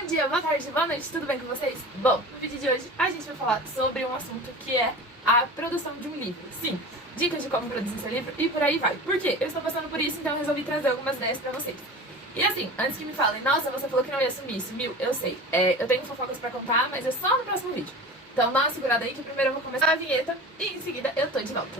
Bom dia, boa tarde, boa noite, tudo bem com vocês? Bom, no vídeo de hoje a gente vai falar sobre um assunto que é a produção de um livro. Sim, dicas de como produzir seu livro e por aí vai. Por quê? Eu estou passando por isso, então eu resolvi trazer algumas ideias pra vocês. E assim, antes que me falem, nossa, você falou que não ia sumir, sumiu, eu sei. Eu tenho fofocas pra contar, mas é só no próximo vídeo. Então dá uma segurada aí que primeiro eu vou começar a vinheta e em seguida eu tô de volta.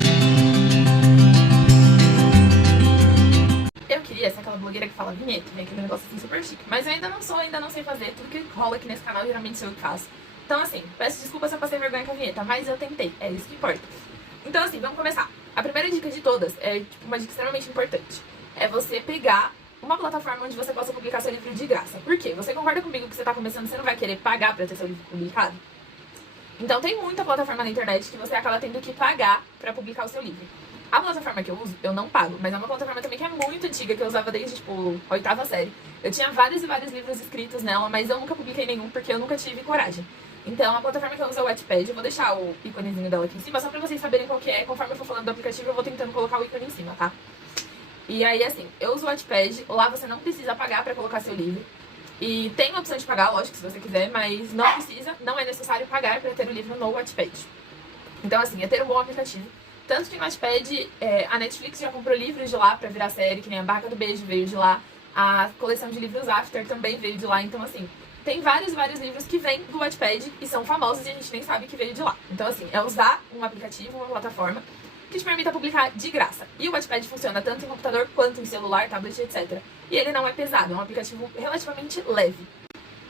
Eu queria ser aquela blogueira que fala vinheta, vem aquele negócio assim super chique. Mas eu ainda não sei fazer. Tudo que rola aqui nesse canal geralmente sou eu que faço. Então assim, peço desculpa se eu passei vergonha com a vinheta, mas eu tentei, é isso que importa. Então assim, vamos começar. A primeira dica de todas é uma dica extremamente importante. É você pegar uma plataforma onde você possa publicar seu livro de graça. Por quê? Você concorda comigo que você tá começando, você não vai querer pagar pra ter seu livro publicado? Então tem muita plataforma na internet que você acaba tendo que pagar pra publicar o seu livro. A plataforma que eu uso, eu não pago, mas é uma plataforma também que é muito antiga, que eu usava desde, tipo, a 8ª série. Eu tinha vários e vários livros escritos nela, mas eu nunca publiquei nenhum porque eu nunca tive coragem. Então, a plataforma que eu uso é o Wattpad, eu vou deixar o íconezinho dela aqui em cima, só pra vocês saberem qual que é. Conforme eu for falando do aplicativo, eu vou tentando colocar o ícone em cima, tá? E aí, assim, eu uso o Wattpad, lá você não precisa pagar pra colocar seu livro. E tem a opção de pagar, lógico, se você quiser, mas não precisa, não é necessário pagar pra ter o livro no Wattpad. Então, assim, é ter um bom aplicativo. Tanto que no Wattpad, a Netflix já comprou livros de lá pra virar série, que nem a Barca do Beijo veio de lá, a coleção de livros After também veio de lá, então assim, tem vários livros que vêm do Wattpad e são famosos e a gente nem sabe que veio de lá. Então assim, é usar um aplicativo, uma plataforma, que te permita publicar de graça. E o Wattpad funciona tanto em computador quanto em celular, tablet, etc. E ele não é pesado, é um aplicativo relativamente leve.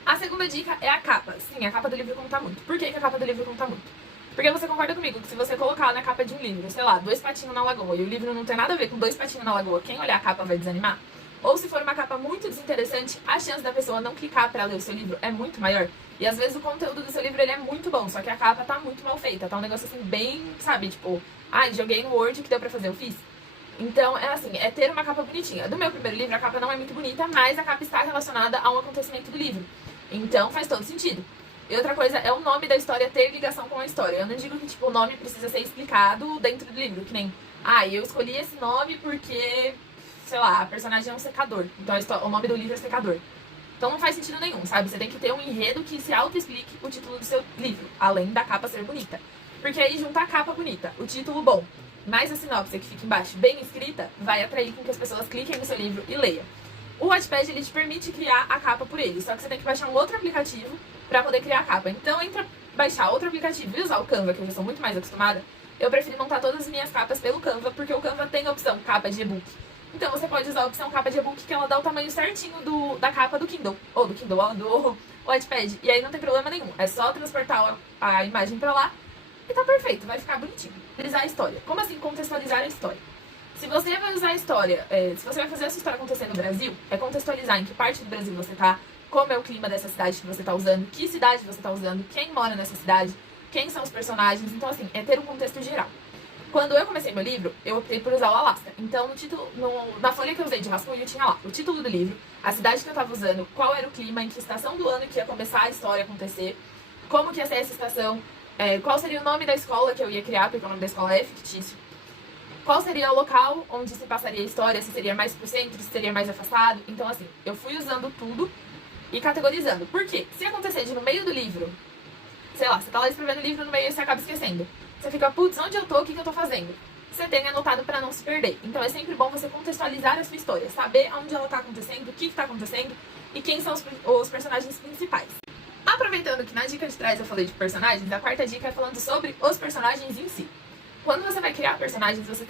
A segunda dica é a capa. Sim, a capa do livro conta muito. Por que a capa do livro conta muito? Porque você concorda comigo que se você colocar na capa de um livro, sei lá, 2 patinhos na lagoa, e o livro não tem nada a ver com 2 patinhos na lagoa, quem olhar a capa vai desanimar? Ou se for uma capa muito desinteressante, a chance da pessoa não clicar pra ler o seu livro é muito maior. E às vezes o conteúdo do seu livro ele é muito bom, só que a capa tá muito mal feita, tá um negócio assim bem, sabe, tipo, joguei no Word, o que deu pra fazer, eu fiz. Então, é assim, é ter uma capa bonitinha. Do meu primeiro livro, a capa não é muito bonita, mas a capa está relacionada a um acontecimento do livro. Então, faz todo sentido. E outra coisa é o nome da história ter ligação com a história. Eu não digo que, tipo, o nome precisa ser explicado dentro do livro, que nem... eu escolhi esse nome porque, sei lá, a personagem é um secador. Então, o nome do livro é Secador. Então, não faz sentido nenhum, sabe? Você tem que ter um enredo que se auto-explique o título do seu livro, além da capa ser bonita. Porque aí, juntar a capa bonita, o título bom, mais a sinopse que fica embaixo bem escrita, vai atrair com que as pessoas cliquem no seu livro e leiam. O Wattpad, ele te permite criar a capa por ele, só que você tem que baixar um outro aplicativo pra poder criar a capa. Então, entre baixar outro aplicativo e usar o Canva, que eu já sou muito mais acostumada, eu prefiro montar todas as minhas capas pelo Canva, porque o Canva tem a opção capa de e-book. Então, você pode usar a opção capa de e-book, que ela dá o tamanho certinho da capa do Kindle, ou do Kindle, ou do Wattpad. E aí não tem problema nenhum, é só transportar a imagem pra lá e tá perfeito, vai ficar bonitinho. Contextualizar a história. Como assim contextualizar a história? Se você vai usar a história, se você vai fazer essa história acontecer no Brasil, é contextualizar em que parte do Brasil você tá, como é o clima dessa cidade que você tá usando, que cidade você tá usando, quem mora nessa cidade, quem são os personagens. Então, assim, é ter um contexto geral. Quando eu comecei meu livro, eu optei por usar o Alasca. Então, no título, na folha que eu usei de rascunho, tinha lá o título do livro, a cidade que eu tava usando, qual era o clima, em que estação do ano que ia começar a história a acontecer, como que ia ser essa estação, qual seria o nome da escola que eu ia criar, porque o nome da escola é fictício. Qual seria o local onde se passaria a história, se seria mais pro centro, se seria mais afastado. Então, assim, eu fui usando tudo e categorizando. Por quê? Se acontecer de no meio do livro, sei lá, você tá lá escrevendo o livro no meio e você acaba esquecendo. Você fica, putz, onde eu tô, o que eu tô fazendo? Você tem anotado pra não se perder. Então, é sempre bom você contextualizar a sua história, saber onde ela tá acontecendo, o que tá acontecendo e quem são os personagens principais. Aproveitando que na dica de trás eu falei de personagens, a quarta dica é falando sobre os personagens em si. Quando você vai criar personagens, você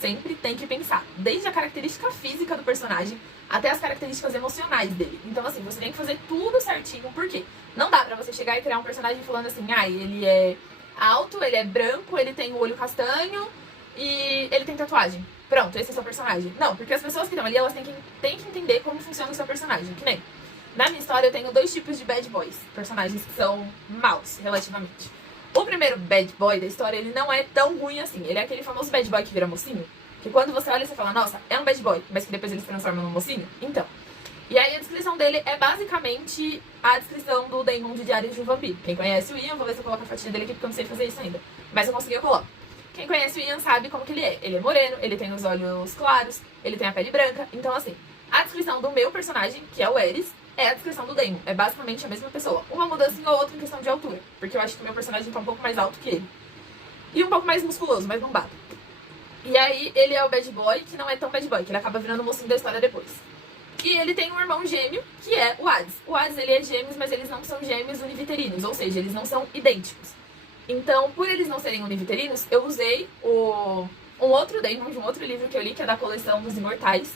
sempre tem que pensar desde a característica física do personagem até as características emocionais dele. Então, assim, você tem que fazer tudo certinho, por quê? Não dá pra você chegar e criar um personagem falando assim, ele é alto, ele é branco, ele tem o olho castanho e ele tem tatuagem. Pronto, esse é o seu personagem. Não, porque as pessoas que estão ali, elas têm que entender como funciona o seu personagem, que nem... Na minha história, eu tenho 2 tipos de bad boys, personagens que são maus, relativamente. O primeiro bad boy da história, ele não é tão ruim assim. Ele é aquele famoso bad boy que vira mocinho, que quando você olha, você fala, nossa, é um bad boy, mas que depois ele se transforma num mocinho. Então, e aí a descrição dele é basicamente a descrição do Damon de Diário de um Vampiro. Quem conhece o Ian, vou ver se eu coloco a fatia dele aqui, porque eu não sei fazer isso ainda. Mas eu consegui, eu coloco. Quem conhece o Ian sabe como que ele é. Ele é moreno, ele tem os olhos claros, ele tem a pele branca. Então, assim, a descrição do meu personagem, que é o Eris, é a descrição do Damon. É basicamente a mesma pessoa. Uma mudança ou outra em questão de altura. Porque eu acho que o meu personagem tá um pouco mais alto que ele. E um pouco mais musculoso, mais bombado. E aí, ele é o bad boy, que não é tão bad boy, que ele acaba virando o mocinho da história depois. E ele tem um irmão gêmeo, que é o Hades. O Hades, ele é gêmeos, mas eles não são gêmeos univitelinos, ou seja, eles não são idênticos. Então, por eles não serem univitelinos, eu usei um outro Damon de um outro livro que eu li, que é da coleção dos Imortais.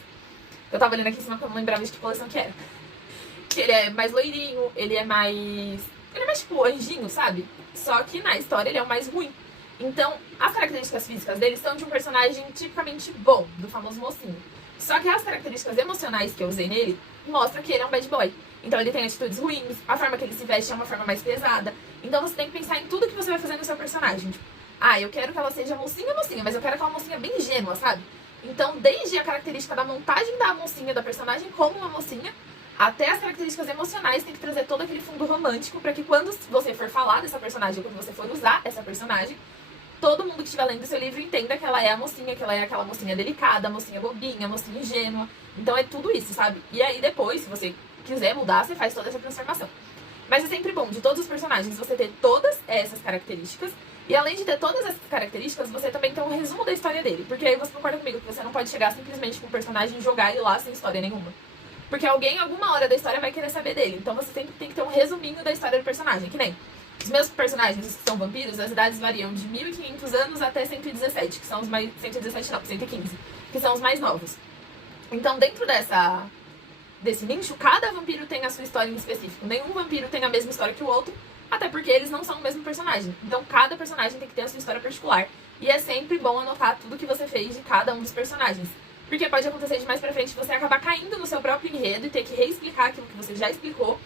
Eu tava lendo aqui em cima porque eu não lembrava de que coleção que era. Que ele é mais loirinho, ele é mais tipo anjinho, sabe? Só que na história ele é o mais ruim. Então, as características físicas dele são de um personagem tipicamente bom, do famoso mocinho. Só que as características emocionais que eu usei nele mostram que ele é um bad boy. Então ele tem atitudes ruins, a forma que ele se veste é uma forma mais pesada. Então você tem que pensar em tudo que você vai fazer no seu personagem. Tipo, eu quero que ela seja mocinha, mas eu quero aquela mocinha bem ingênua, sabe? Então, desde a característica da montagem da mocinha, da personagem como uma mocinha, até as características emocionais, tem que trazer todo aquele fundo romântico para que quando você for falar dessa personagem, quando você for usar essa personagem, todo mundo que estiver lendo o seu livro entenda que ela é a mocinha, que ela é aquela mocinha delicada, a mocinha bobinha, a mocinha ingênua. Então é tudo isso, sabe? E aí depois, se você quiser mudar, você faz toda essa transformação. Mas é sempre bom, de todos os personagens, você ter todas essas características. E além de ter todas essas características, você também tem um resumo da história dele. Porque aí você concorda comigo que você não pode chegar simplesmente com o personagem e jogar ele lá sem história nenhuma. Porque alguém, alguma hora da história, vai querer saber dele. Então você sempre tem que ter um resuminho da história do personagem. Que nem os meus personagens, que são vampiros, as idades variam de 1500 anos até 117, que são os mais... 117 não, 115, que são os mais novos. Então, dentro desse nicho, cada vampiro tem a sua história em específico. Nenhum vampiro tem a mesma história que o outro, até porque eles não são o mesmo personagem. Então, cada personagem tem que ter a sua história particular. E é sempre bom anotar tudo que você fez de cada um dos personagens. Porque pode acontecer de mais pra frente você acabar caindo no seu próprio enredo e ter que reexplicar aquilo que você já explicou.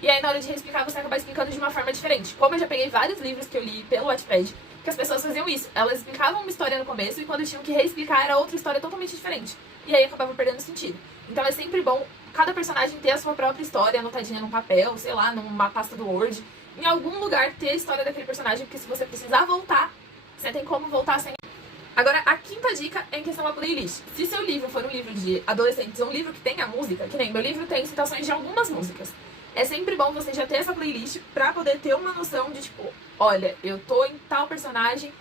E aí, na hora de reexplicar, você acabar explicando de uma forma diferente. Como eu já peguei vários livros que eu li pelo Wattpad, que as pessoas faziam isso. Elas explicavam uma história no começo e quando tinham que reexplicar era outra história totalmente diferente. E aí acabava perdendo sentido. Então é sempre bom cada personagem ter a sua própria história anotadinha num papel, sei lá, numa pasta do Word. Em algum lugar ter a história daquele personagem, porque se você precisar voltar, você tem como voltar sem... Agora, a quinta dica é em questão da playlist. Se seu livro for um livro de adolescentes ou um livro que tenha música, que nem meu livro tem citações de algumas músicas, é sempre bom você já ter essa playlist pra poder ter uma noção de, tipo, olha, eu tô em tal personagem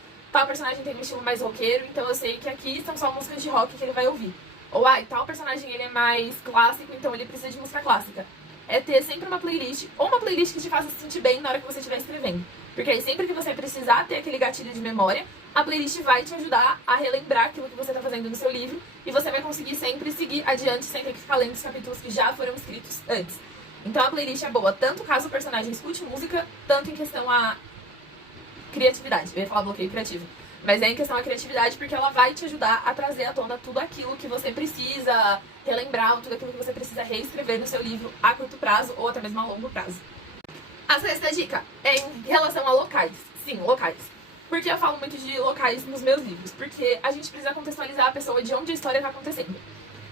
tem um estilo mais roqueiro, então eu sei que aqui são só músicas de rock que ele vai ouvir. Ou, tal personagem ele é mais clássico, então ele precisa de música clássica. É ter sempre uma playlist, ou uma playlist que te faça se sentir bem na hora que você estiver escrevendo. Porque aí sempre que você precisar ter aquele gatilho de memória, a playlist vai te ajudar a relembrar aquilo que você está fazendo no seu livro e você vai conseguir sempre seguir adiante sem ter que ficar lendo os capítulos que já foram escritos antes. Então a playlist é boa, tanto caso o personagem escute música, tanto em questão a criatividade. Eu ia falar bloqueio criativo. Mas é em questão a criatividade porque ela vai te ajudar a trazer à tona tudo aquilo que você precisa relembrar, ou tudo aquilo que você precisa reescrever no seu livro a curto prazo ou até mesmo a longo prazo. A sexta dica é em relação a locais. Sim, locais. Porque eu falo muito de locais nos meus livros? Porque a gente precisa contextualizar a pessoa de onde a história está acontecendo.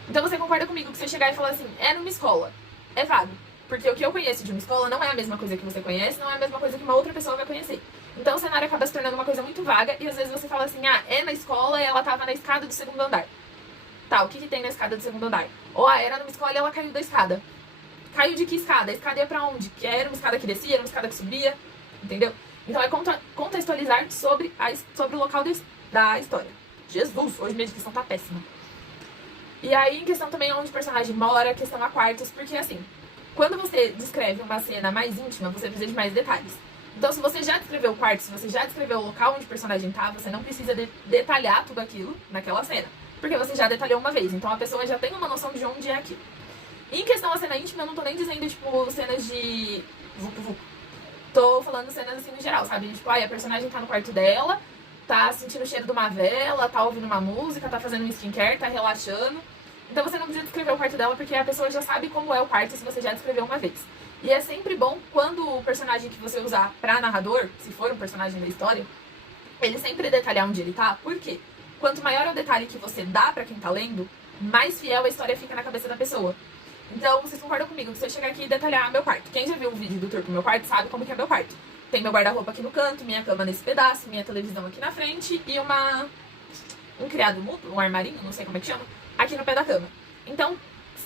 Então você concorda comigo que se eu chegar e falar assim, é numa escola, é vago. Porque o que eu conheço de uma escola não é a mesma coisa que você conhece, não é a mesma coisa que uma outra pessoa vai conhecer. Então o cenário acaba se tornando uma coisa muito vaga e às vezes você fala assim, é na escola e ela tava na escada do segundo andar. Tá, o que tem na escada do segundo andar? Ou era numa escola e ela caiu da escada. Caiu de que escada? A escada ia pra onde? Que era uma escada que descia, era uma escada que subia, entendeu? Então é contextualizar sobre o local da história. Jesus, hoje minha descrição tá péssima. E aí, em questão também onde o personagem mora, questão a quartos, porque assim, quando você descreve uma cena mais íntima, você precisa de mais detalhes. Então, se você já descreveu o quarto, se você já descreveu o local onde o personagem tá, você não precisa detalhar tudo aquilo naquela cena. Porque você já detalhou uma vez, então a pessoa já tem uma noção de onde é aquilo. E em questão a cena íntima, eu não tô nem dizendo, tipo, cenas de... Tô falando cenas assim no geral, sabe? Tipo, a personagem tá no quarto dela, tá sentindo o cheiro de uma vela, tá ouvindo uma música, tá fazendo um skincare, tá relaxando. Então você não precisa descrever o quarto dela, porque a pessoa já sabe como é o quarto se você já descreveu uma vez. E é sempre bom quando o personagem que você usar pra narrador, se for um personagem da história, ele sempre detalhar onde ele tá. Por quê? Quanto maior é o detalhe que você dá pra quem tá lendo, mais fiel a história fica na cabeça da pessoa. Então, vocês concordam comigo que se eu chegar aqui e detalhar meu quarto, quem já viu o vídeo do tour pro meu quarto sabe como que é meu quarto. Tem meu guarda-roupa aqui no canto, minha cama nesse pedaço, minha televisão aqui na frente e um criado mútuo, um armarinho, não sei como é que chama, aqui no pé da cama. Então,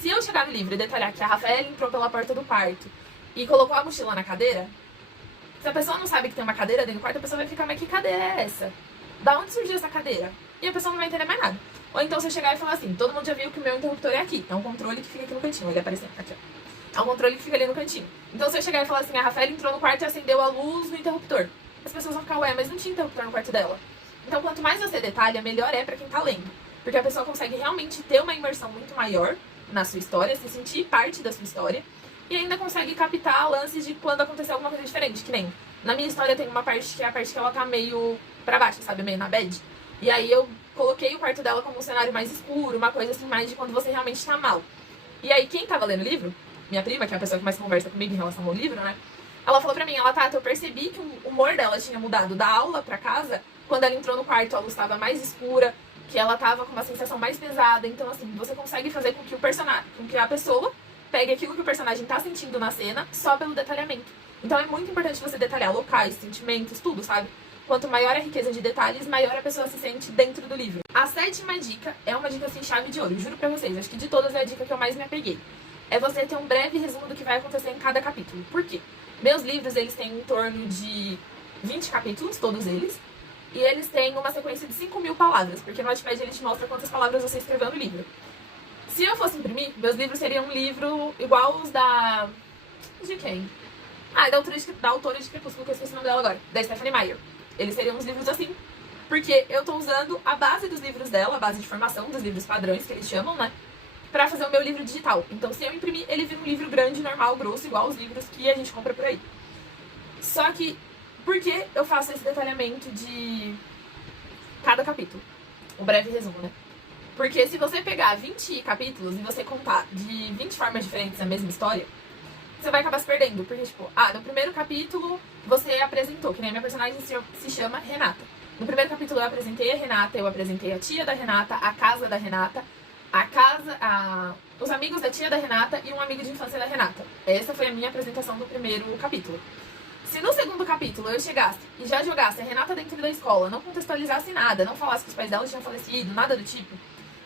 Se eu chegar no livro e detalhar que a Rafaela entrou pela porta do quarto e colocou a mochila na cadeira, se a pessoa não sabe que tem uma cadeira dentro do quarto, a pessoa vai ficar, mas que cadeira é essa? Da onde surgiu essa cadeira? E a pessoa não vai entender mais nada. Ou então você chegar e falar assim, todo mundo já viu que o meu interruptor é aqui. É um controle que fica aqui no cantinho, ele aparecendo aqui, ó. É um controle que fica ali no cantinho. Então se eu chegar e falar assim, a Rafaela entrou no quarto e acendeu a luz no interruptor. As pessoas vão ficar, ué, mas não tinha interruptor no quarto dela. Então quanto mais você detalha, melhor é pra quem tá lendo. Porque a pessoa consegue realmente ter uma imersão muito maior na sua história, se sentir parte da sua história. E ainda consegue captar lances de quando aconteceu alguma coisa diferente, que nem... Na minha história tem uma parte que é a parte que ela tá meio pra baixo, sabe? Meio na bad. E aí eu coloquei o quarto dela como um cenário mais escuro, uma coisa assim, mais de quando você realmente tá mal. E aí quem tava lendo o livro, minha prima, que é a pessoa que mais conversa comigo em relação ao livro, né? Ela falou pra mim, Tata, eu percebi que o humor dela tinha mudado da aula pra casa. Quando ela entrou no quarto, a luz tava mais escura, que ela tava com uma sensação mais pesada. Então, assim, você consegue fazer com que o personagem, com que a pessoa pegue aquilo que o personagem tá sentindo na cena só pelo detalhamento. Então é muito importante você detalhar locais, sentimentos, tudo, sabe? Quanto maior a riqueza de detalhes, maior a pessoa se sente dentro do livro. A 7ª dica é uma dica assim, chave de ouro, juro pra vocês. Acho que de todas é a dica que eu mais me apeguei. É você ter um breve resumo do que vai acontecer em cada capítulo. Por quê? Meus livros, eles têm em torno de 20 capítulos, todos eles. E eles têm uma sequência de 5.000 palavras, porque no Wattpad ele te mostra quantas palavras você escreveu no livro. Se eu fosse imprimir, meus livros seriam um livro igual os da... De quem? Da autora de Crepúsculo, que eu esqueci o nome dela agora. Da Stephenie Meyer. Eles seriam uns livros assim, porque eu tô usando a base dos livros dela, a base de formação dos livros padrões, que eles chamam, né? Pra fazer o meu livro digital. Então, se eu imprimir, ele vira um livro grande, normal, grosso, igual os livros que a gente compra por aí. Só que, por que eu faço esse detalhamento de cada capítulo? Um breve resumo, né? Porque se você pegar 20 capítulos e você contar de 20 formas diferentes a mesma história, você vai acabar se perdendo. Porque, tipo, no primeiro capítulo você apresentou, que nem a minha personagem se chama Renata. No primeiro capítulo eu apresentei a Renata, eu apresentei a tia da Renata, a casa da Renata, os amigos da tia da Renata e um amigo de infância da Renata. Essa foi a minha apresentação do primeiro capítulo. Se no segundo capítulo eu chegasse e já jogasse a Renata dentro da escola, não contextualizasse nada, não falasse que os pais dela tinham falecido, nada do tipo,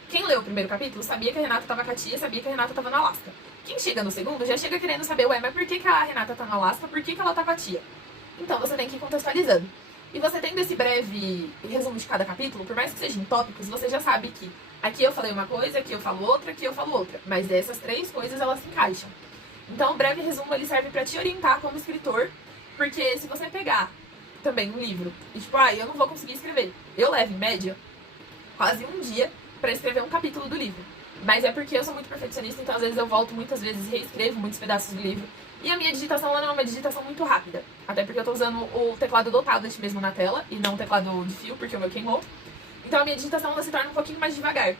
quem leu o primeiro capítulo sabia que a Renata tava com a tia, sabia que a Renata tava no Alasca. Quem chega no segundo já chega querendo saber, mas por que a Renata tá no Alasca? Por que ela tá com a tia? Então você tem que ir contextualizando. E você tendo esse breve resumo de cada capítulo, por mais que seja em tópicos, você já sabe que aqui eu falei uma coisa, aqui eu falo outra, aqui eu falo outra. Mas essas 3 coisas, elas se encaixam. Então o breve resumo, ele serve pra te orientar como escritor, porque se você pegar também um livro e tipo, eu não vou conseguir escrever. Eu levo, em média, quase um dia pra escrever um capítulo do livro. Mas é porque eu sou muito perfeccionista, então às vezes eu volto muitas vezes e reescrevo muitos pedaços do livro. E a minha digitação ela não é uma digitação muito rápida. Até porque eu tô usando o teclado do tablet mesmo na tela, e não o teclado de fio, porque o meu queimou. Então a minha digitação ela se torna um pouquinho mais devagar.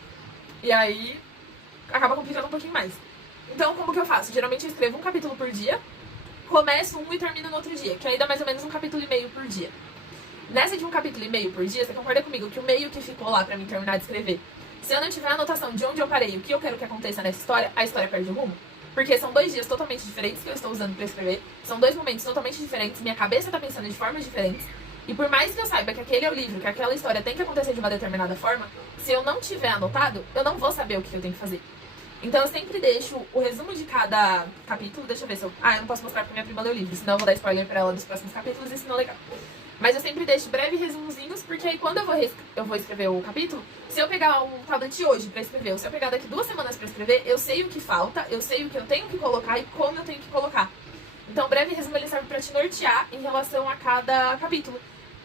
E aí acaba complicando um pouquinho mais. Então como que eu faço? Geralmente eu escrevo um capítulo por dia, começo um e termino no outro dia, que aí dá mais ou menos um capítulo e meio por dia. Nessa de um capítulo e meio por dia, você concorda comigo que o meio que ficou lá pra mim terminar de escrever, se eu não tiver a anotação de onde eu parei, o que eu quero que aconteça nessa história, a história perde o rumo? Porque são 2 dias totalmente diferentes que eu estou usando pra escrever, são 2 momentos totalmente diferentes, minha cabeça tá pensando de formas diferentes, e por mais que eu saiba que aquele é o livro, que aquela história tem que acontecer de uma determinada forma, se eu não tiver anotado, eu não vou saber o que eu tenho que fazer. Então eu sempre deixo o resumo de cada capítulo, deixa eu ver se eu... eu não posso mostrar porque minha prima leu o livro, senão eu vou dar spoiler pra ela dos próximos capítulos e isso não é legal. Mas eu sempre deixo breve resumozinhos, porque aí quando eu vou escrever o capítulo, se eu pegar um tablet hoje pra escrever, ou se eu pegar daqui 2 semanas pra escrever, eu sei o que falta, eu sei o que eu tenho que colocar e como eu tenho que colocar. Então o breve resumo ele serve pra te nortear em relação a cada capítulo.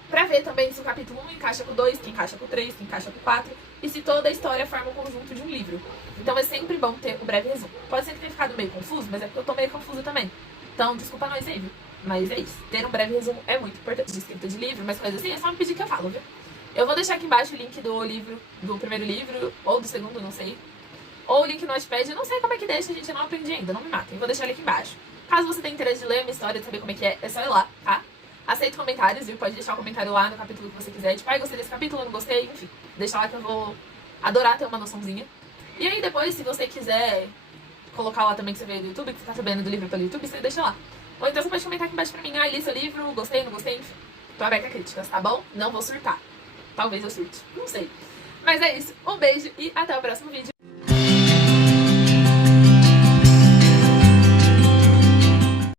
Pra ver também se o capítulo 1 encaixa com o 2, que encaixa com o 3, que encaixa com o 4, e se toda a história forma um conjunto de um livro. Então é sempre bom ter o breve resumo. Pode ser que tenha ficado meio confuso, mas é porque eu tô meio confusa também. Então desculpa nós aí, viu? Mas é isso. Ter um breve resumo é muito importante. De escrita de livro, mas coisas assim, é só me pedir que eu falo, viu? Eu vou deixar aqui embaixo o link do livro, do primeiro livro, ou do segundo, não sei. Ou o link no Wattpad, eu não sei como é que deixa, a gente não aprendi ainda, não me matem. Vou deixar ele aqui embaixo. Caso você tenha interesse de ler a minha história, de saber como é só ir lá, tá? Aceito comentários, viu? Pode deixar um comentário lá no capítulo que você quiser. Tipo, gostei desse capítulo, não gostei, enfim. Deixa lá que eu vou adorar ter uma noçãozinha. E aí depois, se você quiser colocar lá também que você veio do YouTube, que você tá sabendo do livro pelo YouTube, você deixa lá. Ou então você pode comentar aqui embaixo pra mim, li seu livro, gostei, não gostei, enfim. Tô aberta a críticas, tá bom? Não vou surtar. Talvez eu surte, não sei. Mas é isso, um beijo e até o próximo vídeo.